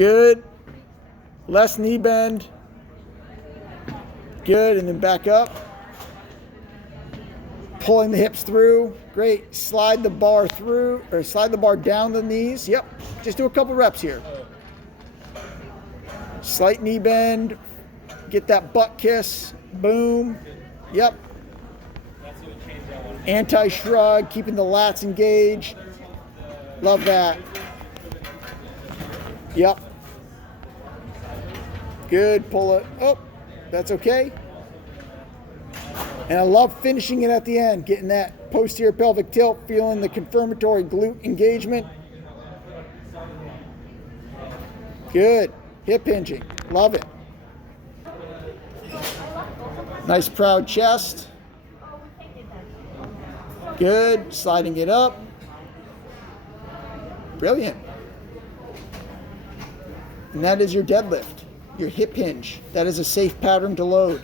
Good. Less knee bend. Good, and then back up. Pulling the hips through. Great. Slide the bar through, or slide the bar down the knees. Yep. Just do a couple reps here. Slight knee bend. Get that butt kiss. Boom. Yep. Anti-shrug, keeping the lats engaged. Love that. Yep. Good. Pull it. Oh, that's okay. And I love finishing it at the end, getting that posterior pelvic tilt, feeling the confirmatory glute engagement. Good. Hip hinging. Love it. Nice proud chest. Good. Sliding it up. Brilliant. And that is your deadlift, your hip hinge. That is a safe pattern to load.